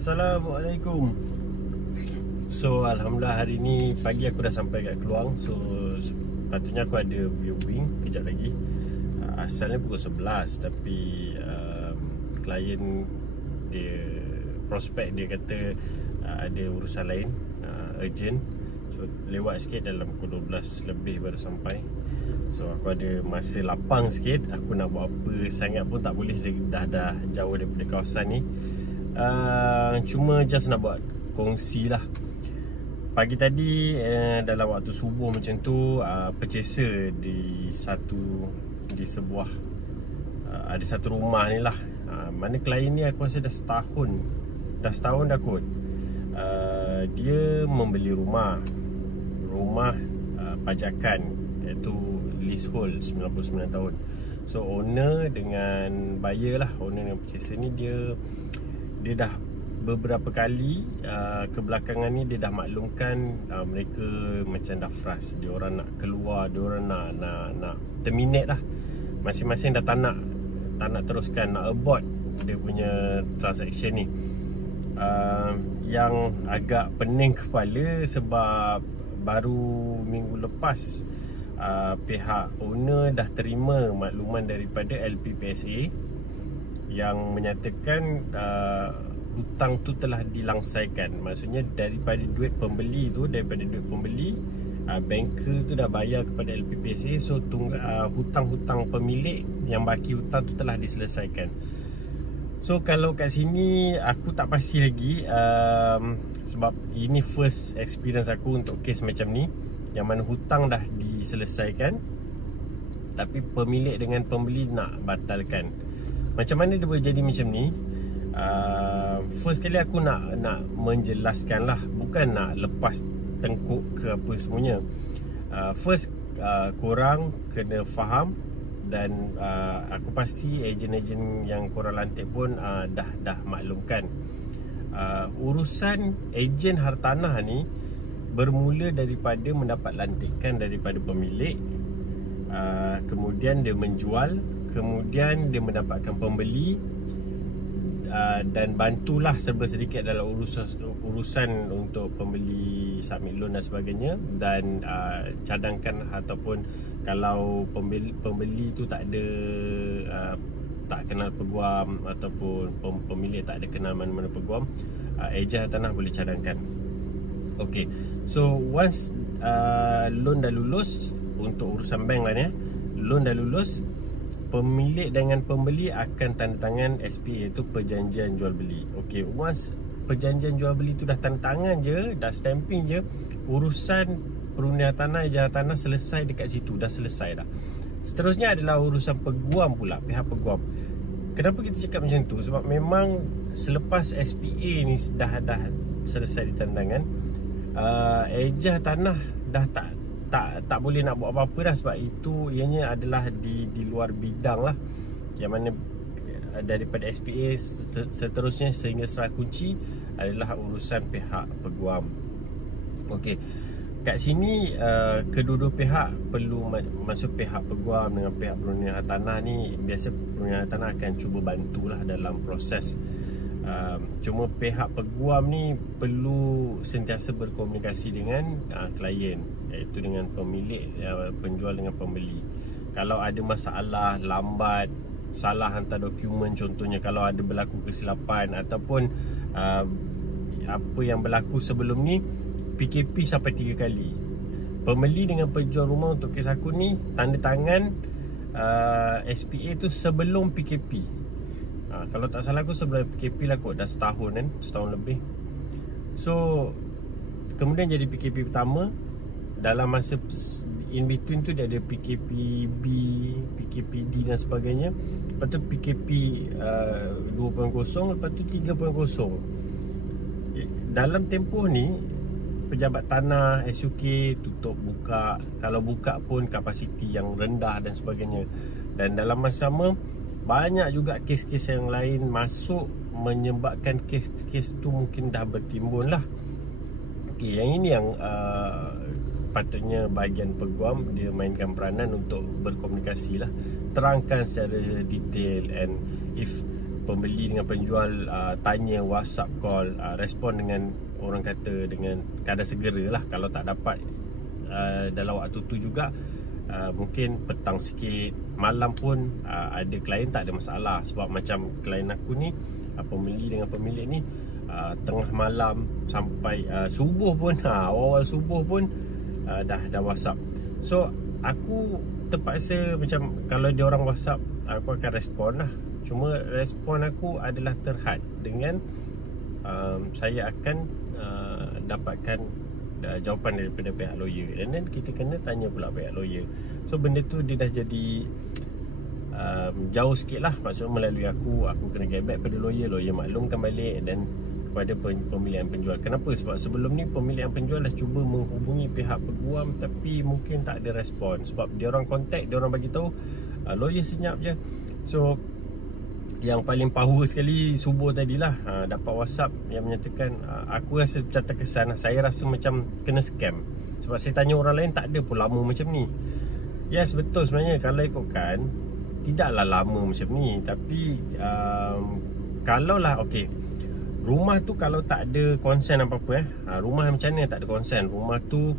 Assalamualaikum. So Alhamdulillah hari ni pagi aku dah sampai kat Keluang. So patutnya aku ada viewing kejap lagi. Asalnya pukul 11 tapi klien dia, prospek dia kata ada urusan lain, urgent. So lewat sikit, dalam pukul 12 lebih baru sampai. So aku ada masa lapang sikit. Aku nak buat apa sangat pun tak boleh, dah jauh daripada kawasan ni. Cuma just nak buat kongsi lah. Pagi tadi dalam waktu subuh macam tu, purchaser di sebuah ada satu rumah ni lah, mana klien ni aku rasa dah setahun dah kot. Dia membeli rumah pajakan, iaitu leasehold 99 tahun. So owner dengan buyer lah, owner dengan purchaser ni dia dah beberapa kali kebelakangan ni dia dah maklumkan mereka macam dah frust. Dia orang nak keluar, dia orang nak terminate lah. Masing-masing dah tak nak teruskan, nak abort dia punya transaction ni. Yang agak pening kepala sebab baru minggu lepas pihak owner dah terima makluman daripada LPPSA yang menyatakan hutang tu telah dilangsaikan. Maksudnya daripada duit pembeli, banker tu dah bayar kepada LPPSA. So hutang-hutang pemilik yang baki hutang tu telah diselesaikan. So kalau kat sini aku tak pasti lagi, sebab ini first experience aku untuk kes macam ni, yang mana hutang dah diselesaikan tapi pemilik dengan pembeli nak batalkan. Macam mana dia boleh jadi macam ni? First kali aku nak menjelaskan lah, bukan nak lepas tengkuk ke apa semuanya. First korang kena faham, dan aku pasti ejen-ejen yang korang lantik pun dah maklumkan. Urusan ejen hartanah ni bermula daripada mendapat lantikan daripada pemilik, kemudian dia menjual, kemudian dia mendapatkan pembeli, dan bantulah serba sedikit dalam urusan untuk pembeli submit loan dan sebagainya, dan cadangkan ataupun kalau pembeli tu tak ada tak kenal peguam ataupun pemilik tak ada kenal mana-mana peguam, ejen hartanah boleh cadangkan. Okay, so once loan dah lulus, untuk urusan bank lah ni, loan dah lulus, pemilik dengan pembeli akan tanda tangan SPA, iaitu perjanjian jual beli. Okay, once perjanjian jual beli tu dah tanda tangan je, dah stamping je, urusan perundian tanah, ejen tanah selesai dekat situ, dah selesai dah. Seterusnya adalah urusan peguam pula, pihak peguam. Kenapa kita cakap macam tu? Sebab memang selepas SPA ni dah selesai ditandatangan, ejen tanah dah tak boleh nak buat apa-apa dah, sebab itu ianya adalah di luar bidang lah, yang mana daripada SPA seterusnya sehingga serah kunci adalah urusan pihak peguam. Okey, kat sini kedua-dua pihak perlu, maksud pihak peguam dengan pihak perundian hartanah ni, biasa perundian hartanah akan cuba bantulah dalam proses. Cuma pihak peguam ni perlu sentiasa berkomunikasi dengan klien, iaitu dengan pemilik, penjual dengan pembeli. Kalau ada masalah, lambat, salah hantar dokumen contohnya, kalau ada berlaku kesilapan ataupun apa yang berlaku sebelum ni, PKP sampai 3 kali. Pembeli dengan penjual rumah untuk kes aku ni tanda tangan SPA tu sebelum PKP. Kalau tak salah aku sebelum PKP lah kot, dah setahun lebih. So kemudian jadi PKP pertama, dalam masa in between tu dia ada PKPB, PKPD dan sebagainya. Lepas tu PKP 2.0, lepas tu 3.0. Dalam tempoh ni pejabat tanah, SUK tutup buka, kalau buka pun kapasiti yang rendah dan sebagainya. Dan dalam masa sama banyak juga kes-kes yang lain masuk, menyebabkan kes-kes tu mungkin dah bertimbun lah. Okay, yang ini yang patutnya bahagian peguam dia mainkan peranan untuk berkomunikasi lah, terangkan secara detail, and if pembeli dengan penjual tanya, WhatsApp, call, respon dengan orang kata dengan kadar segera lah. Kalau tak dapat dalam waktu tu juga, mungkin petang sikit, malam pun ada klien tak ada masalah. Sebab macam klien aku ni, pembeli dengan pemilik ni, tengah malam sampai subuh pun, awal-awal subuh pun dah WhatsApp. So aku terpaksa macam kalau dia orang WhatsApp, aku akan respon lah. Cuma respon aku adalah terhad dengan saya akan dapatkan jawapan daripada pihak lawyer, and then kita kena tanya pula pihak lawyer. So benda tu dia dah jadi jauh sikit lah. Maksudnya melalui aku kena get back pada lawyer maklumkan balik dan kepada pemilihan penjual. Kenapa? Sebab sebelum ni pemilihan penjual dah cuba menghubungi pihak peguam, tapi mungkin tak ada respon. Sebab dia orang contact, dia orang bagi tahu lawyer senyap je. So yang paling power sekali subuh tadilah, dapat WhatsApp yang menyatakan, aku rasa macam terkesan lah. Saya rasa macam kena scam. Sebab saya tanya orang lain, tak ada pun lama macam ni. Yes, betul sebenarnya. Kalau ikutkan, tidaklah lama macam ni. Tapi kalaulah rumah tu kalau tak ada konsen apa-apa, rumah macam mana tak ada konsen? Rumah tu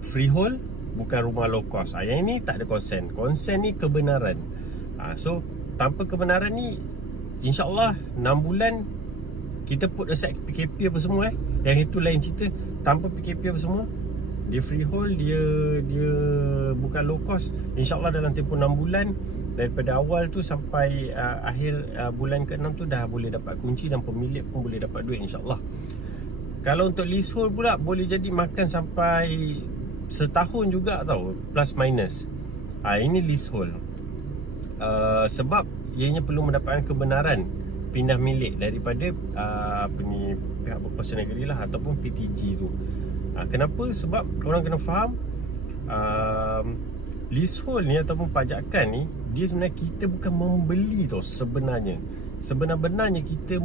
freehold, bukan rumah low cost. Yang ini tak ada konsen. Konsen ni kebenaran. So tanpa kebenaran ni, InsyaAllah 6 bulan kita put aside PKP apa semua, yang itu lain cerita. Tanpa PKP apa semua, dia freehold, dia bukan low cost, InsyaAllah dalam tempoh 6 bulan daripada awal tu sampai akhir bulan ke-6 tu dah boleh dapat kunci, dan pemilik pun boleh dapat duit, InsyaAllah. Kalau untuk leasehold pula, boleh jadi makan sampai setahun juga tau, plus minus. Ini leasehold. Sebab ianya perlu mendapatkan kebenaran pindah milik daripada pihak berkuasa negeri lah, ataupun PTG tu. Kenapa? Sebab korang kena faham, leasehold ni ataupun pajakan ni, dia sebenarnya kita bukan membeli tau sebenarnya. Sebenar-benarnya kita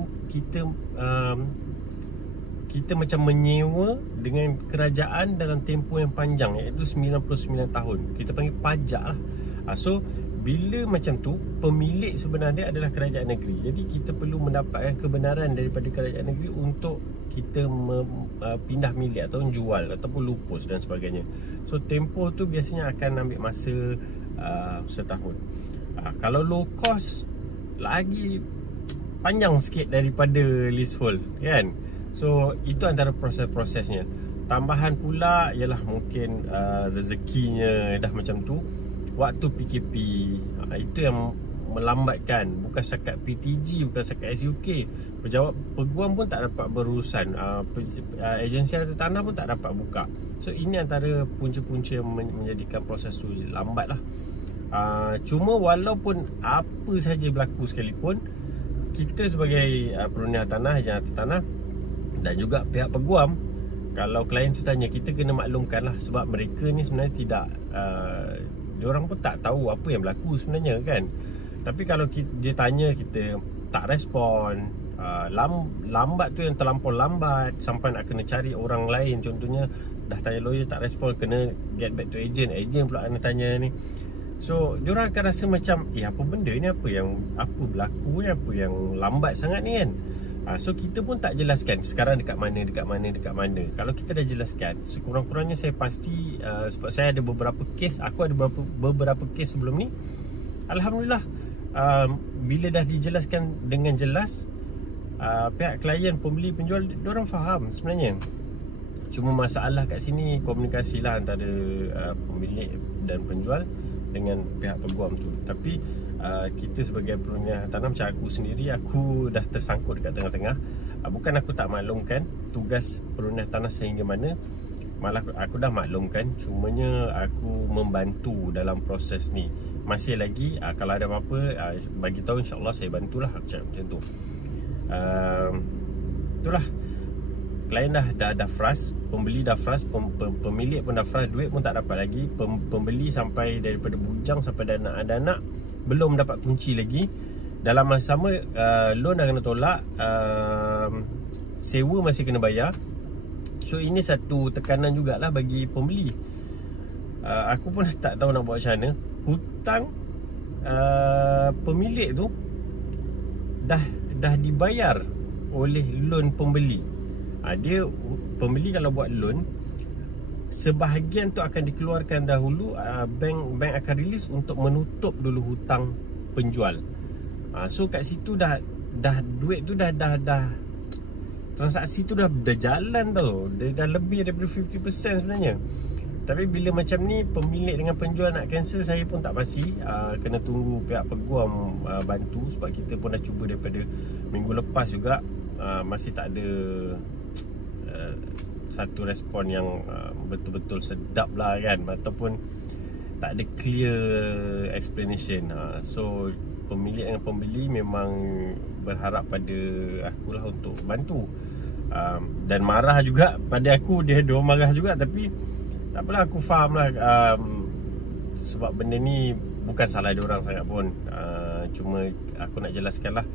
macam menyewa dengan kerajaan dalam tempoh yang panjang, iaitu 99 tahun. Kita panggil pajak lah. So bila macam tu, pemilik sebenarnya adalah kerajaan negeri. Jadi kita perlu mendapatkan kebenaran daripada kerajaan negeri untuk kita pindah milik atau jual ataupun lupus dan sebagainya. So tempoh tu biasanya akan ambil masa setahun. Kalau low cost lagi panjang sikit daripada leasehold, kan? So itu antara proses-prosesnya. Tambahan pula ialah mungkin rezekinya dah macam tu. Waktu PKP, itu yang melambatkan. Bukan setakat PTG, bukan setakat SUK, pejabat peguam pun tak dapat berurusan, agensi harta tanah pun tak dapat buka. So ini antara punca-punca yang menjadikan proses tu lambat lah. Cuma walaupun apa saja berlaku sekalipun, kita sebagai peronia tanah, agen harta tanah dan juga pihak peguam, kalau klien tu tanya, kita kena maklumkan lah. Sebab mereka ni sebenarnya tidak diorang pun tak tahu apa yang berlaku sebenarnya, kan. Tapi kalau dia tanya, kita tak respon, lambat tu yang terlampau lambat sampai nak kena cari orang lain. Contohnya dah tanya lawyer tak respon, kena get back to agent pula kena tanya ni. So diorang akan rasa macam, apa benda ni, apa berlaku ni, apa yang lambat sangat ni, kan. So kita pun tak jelaskan sekarang dekat mana. Kalau kita dah jelaskan, sekurang-kurangnya saya pasti, sebab saya ada beberapa kes, aku ada beberapa kes sebelum ni, Alhamdulillah, bila dah dijelaskan dengan jelas, pihak klien, pembeli, penjual, diorang faham sebenarnya. Cuma masalah kat sini komunikasi lah antara pemilik dan penjual dengan pihak peguam tu. Tapi kita sebagai peronia tanah, macam aku sendiri, aku dah tersangkut dekat tengah-tengah. Bukan aku tak maklumkan tugas peronia tanah sehingga mana, malah aku dah maklumkan, cumanya aku membantu dalam proses ni. Masih lagi, kalau ada apa-apa, bagi tahu, insyaAllah saya bantulah. Aku cakap macam tu. Itulah, klien dah frust, pembeli dah frust, pemilik pun dah frust, duit pun tak dapat lagi. Pembeli sampai daripada bujang sampai ada anak belum dapat kunci lagi. Dalam masa sama, loan dah kena tolak, sewa masih kena bayar. So ini satu tekanan jugalah bagi pembeli. Aku pun tak tahu nak buat macam mana. Hutang pemilik tu dah dibayar oleh loan pembeli. Dia pembeli kalau buat loan, sebahagian tu akan dikeluarkan dahulu, bank akan release untuk menutup dulu hutang penjual. So kat situ dah duit tu dah transaksi tu dah jalan tau. Dah lebih daripada 50% sebenarnya. Tapi bila macam ni pemilik dengan penjual nak cancel, saya pun tak pasti. Kena tunggu pihak peguam bantu, sebab kita pun dah cuba daripada minggu lepas juga. Masih tak ada satu respon yang betul-betul sedap lah kan, ataupun tak ada clear explanation. So pemilik dengan pembeli memang berharap pada akulah untuk bantu, dan marah juga pada aku. Dia marah juga, tapi tak apalah, aku faham lah. Sebab benda ni bukan salah dia orang sangat pun. Cuma aku nak jelaskan lah,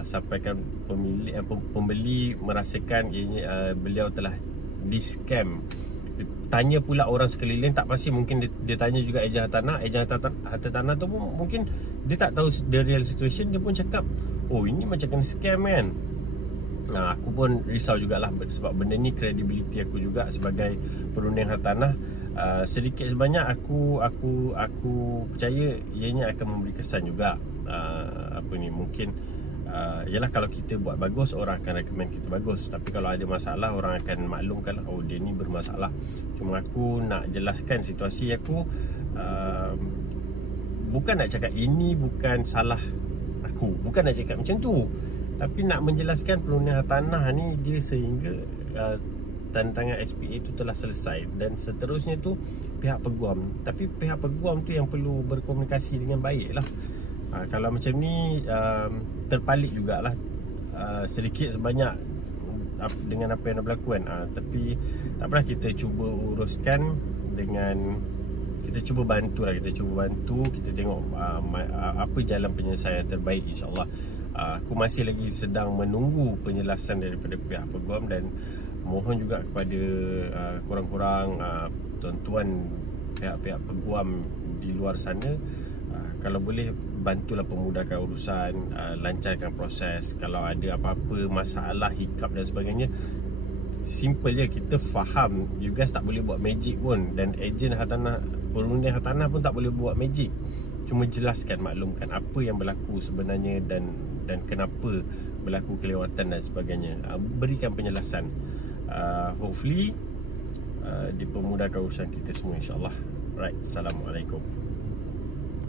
sampaikan pembeli merasakan beliau telah di-scam. Tanya pula orang sekeliling, tak pasti. Mungkin dia tanya juga ejen hartanah. Ejen hartanah tu pun mungkin dia tak tahu the real situation. Dia pun cakap, oh ini macam kena scam kan. Aku pun risau jugalah, sebab benda ni credibility aku juga sebagai perunding hartanah. Sedikit sebanyak aku percaya ianya akan memberi kesan juga. Mungkin yalah, kalau kita buat bagus, orang akan recommend kita bagus. Tapi kalau ada masalah, orang akan maklumkan, oh dia ni bermasalah. Cuma aku nak jelaskan situasi aku. Bukan nak cakap ini bukan salah aku, bukan nak cakap macam tu, tapi nak menjelaskan perunding hartanah ni dia sehingga tantangan SPA tu telah selesai, dan seterusnya tu pihak peguam. Tapi pihak peguam tu yang perlu berkomunikasi dengan baik lah. Kalau macam ni terpalit jugalah sedikit sebanyak dengan apa yang dah berlaku kan. Tapi tak apalah, kita cuba uruskan dengan, kita cuba bantu lah. Kita cuba bantu, kita tengok apa jalan penyelesaian terbaik, insyaAllah. Aku masih lagi sedang menunggu penjelasan daripada pihak peguam, dan mohon juga kepada korang-korang, tuan-tuan pihak-pihak peguam di luar sana, kalau boleh bantulah pemudahkan urusan, lancarkan proses. Kalau ada apa-apa masalah, hiccup dan sebagainya, simple je. Kita faham you guys tak boleh buat magic pun, dan ejen hartanah, perunding hartanah pun tak boleh buat magic. Cuma jelaskan, maklumkan apa yang berlaku sebenarnya, dan kenapa berlaku kelewatan dan sebagainya. Berikan penjelasan. Hopefully dipermudahkan urusan kita semua, insyaAllah. Right, Assalamualaikum.